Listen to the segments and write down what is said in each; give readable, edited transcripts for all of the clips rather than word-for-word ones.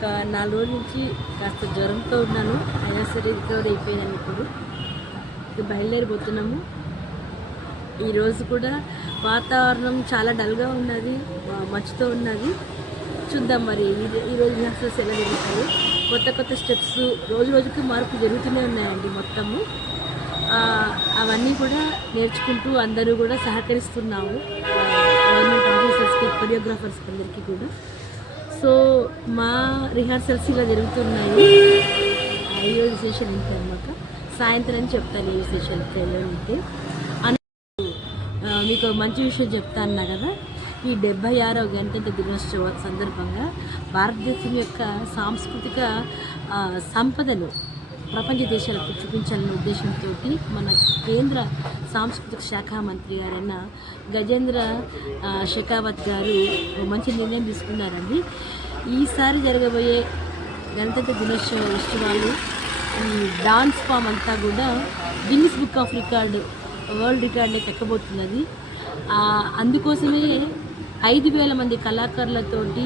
ఒక 4 రోజుల నుంచి కాస్త జ్వరంతో ఉన్నాను. అయినా సరే రికవర్ అయిపోయాను. ఇప్పుడు ఇక బయలుదేరిపోతున్నాము. ఈరోజు కూడా వాతావరణం చాలా డల్గా ఉన్నది, మంచుతో ఉన్నది. చూద్దాం మరి ఈరోజు రిహార్సల్స్ ఎలా జరుగుతాయి. కొత్త స్టెప్స్ రోజు రోజుకి మార్పులు జరుగుతూనే ఉన్నాయండి మొత్తము. అవన్నీ కూడా నేర్చుకుంటూ అందరూ కూడా సహకరిస్తున్నాము, గవర్నమెంట్ ఆఫీసర్స్కి, కొరియోగ్రాఫర్స్కి అందరికీ కూడా. సో మా రిహార్సల్స్ ఇలా జరుగుతున్నాయి. ఈరోజు సెషన్ ఇంత అనమాట. సాయంత్రం చెప్తాను ఈ సెషన్కి వెళ్ళి. మీకు మంచి విషయం చెప్తా అన్నా కదా. ఈ 76వ గణతంత్ర దినోత్సవ సందర్భంగా భారతదేశం యొక్క సాంస్కృతిక సంపదను ప్రపంచ దేశాలకు చూపించాలనే ఉద్దేశంతో మన కేంద్ర సాంస్కృతిక శాఖ మంత్రి గారైన గజేంద్ర షెకావత్ గారు మంచి నిర్ణయం తీసుకున్నారండి. ఈసారి జరగబోయే గణతంత్ర దినోత్సవ ఉత్సవాలు ఈ డాన్స్ ఫామ్ అంతా కూడా Guinness book of record, world రికార్డులో ఎక్కబోతున్నది. అందుకోసమే 5,000 మంది కళాకారులతోటి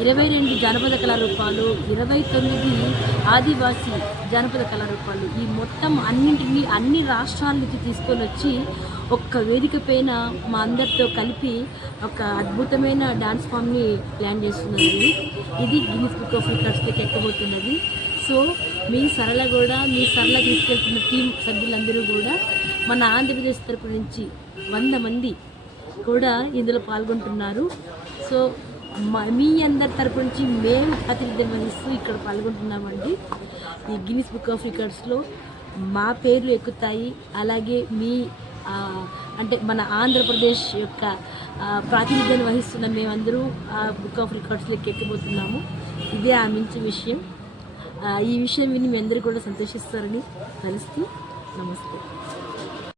22 జానపద కళారూపాలు, 29 ఆదివాసీ జానపద కళారూపాలు, ఈ మొత్తం అన్నింటినీ అన్ని రాష్ట్రాల నుంచి తీసుకొని వచ్చి ఒక్క వేదిక పైన మా అందరితో కలిపి ఒక అద్భుతమైన డాన్స్ ఫామ్ని ప్లాన్ చేస్తున్నది. ఇది గిన్నిస్ బుక్ ఆఫ్ రికార్డ్స్కి ఎక్కబోతున్నది. సో మీ సరళ తీసుకెళ్తున్న టీం సభ్యులందరూ కూడా మన ఆంధ్రప్రదేశ్ తరపు నుంచి 100 మంది కూడా ఇందులో పాల్గొంటున్నారు. సో మీ అందరి తరపు నుంచి మేము ప్రాతినిధ్యం వహిస్తూ ఇక్కడ పాల్గొంటున్నామండి. ఈ గిన్నిస్ బుక్ ఆఫ్ రికార్డ్స్లో మా పేర్లు ఎక్కుతాయి. అలాగే మీ అంటే మన ఆంధ్రప్రదేశ్ యొక్క ప్రాతినిధ్యాన్ని వహిస్తున్న మేమందరూ ఆ బుక్ ఆఫ్ రికార్డ్స్లోకి ఎక్కిపోతున్నాము. ఇదే ఆ మించి విషయం. ఈ విషయం విని మీ అందరూ కూడా సంతోషిస్తారని తెలుస్తూ నమస్తే.